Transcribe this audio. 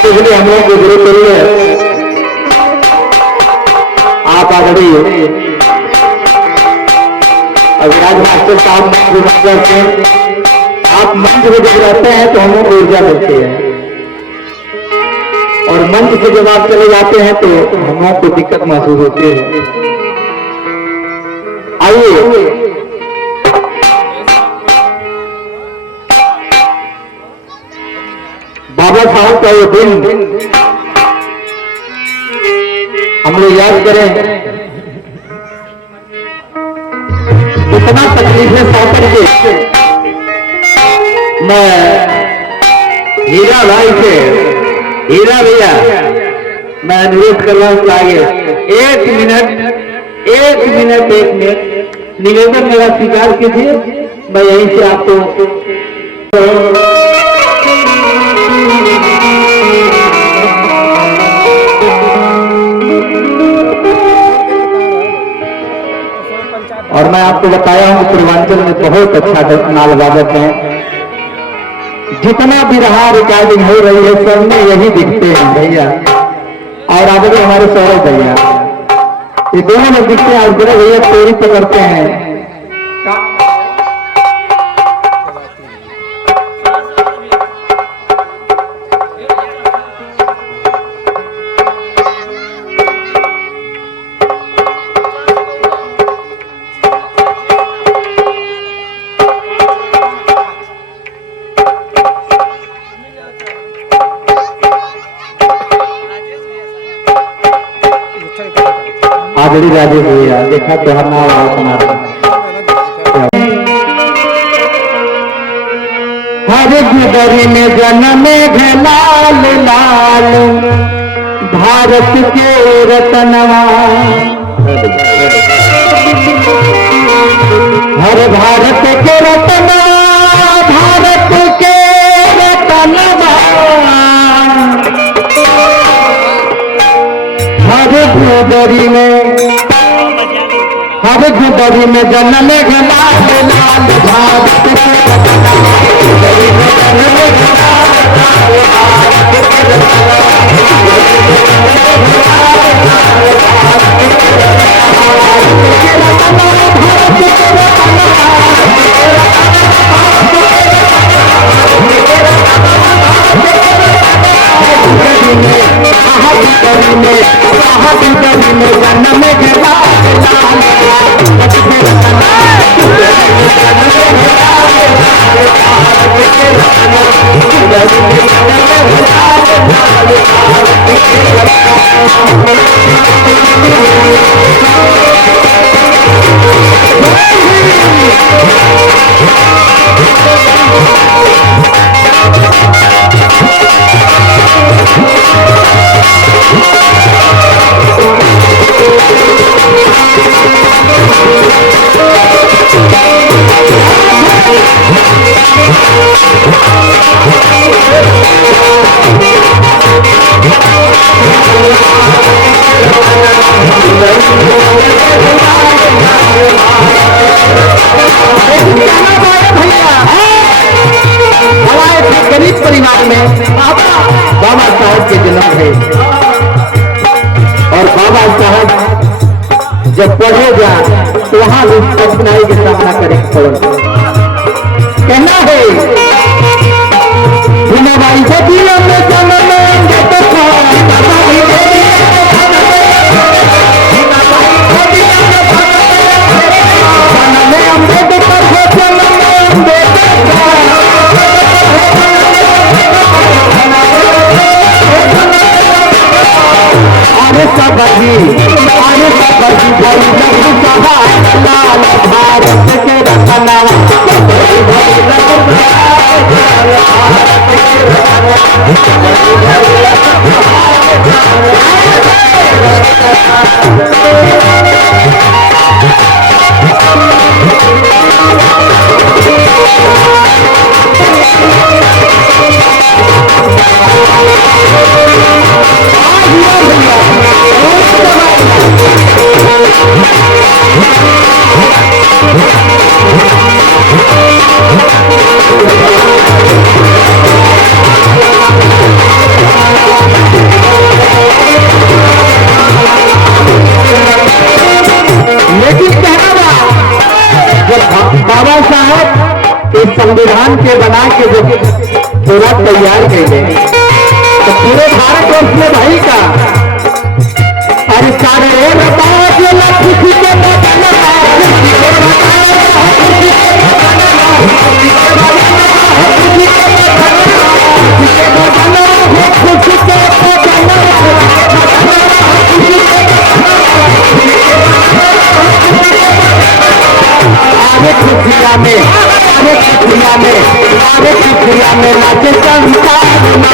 इसलिए हम लोग गुरु करिए आप आगे अगर आज मास्टर साहब मंच करते हैं, आप मंच में जब रहते हैं तो हम लोग ऊर्जा मिलती है, और मंच से जब आप चले जाते हैं तो हम लोग को दिक्कत महसूस होती है। आइए बाबा साहब का वो दिन हम लोग याद करें, इतना तकलीफें सौंप के मैं हीरा भाई से, हीरा भैया मैं अनुरोध कर रहा हूं कि आगे एक मिनट निवेदन मेरा स्वीकार कीजिए। मैं यहीं से आपको और मैं आपको बताया हूं पूर्वांचल में बहुत अच्छा नाल वादक है, जितना भी रहा रिकॉर्डिंग हो रही है सब में यही दिखते हैं भैया, और आगे भी हमारे सौरभ भैया, ये दोनों में दिखते हैं। और भैया चोरी पकड़ते हैं, आगड़ी राजेश भैया देखा तो हर गुदरी में जन्म लाल लाल भारत के रतनवा, हर भारत के रतनवा, भारत के रतनवा, हर गुदरी में जन्म लाल लाल भारत के गरीब परिवार में बाबा साहब के जन्म है, और बाबा साहब जब पढ़ेगा तो वहां भी कठिनाई के सामना करे पड़ेगा। कहना है भाई को दिलों में भारत के बाबा साहब इस संविधान के बना के जो पूरा तैयार कर तो पूरे भारतवर्ष में भाई का अरे सारे खुशी के खुशिया में नाचे संसार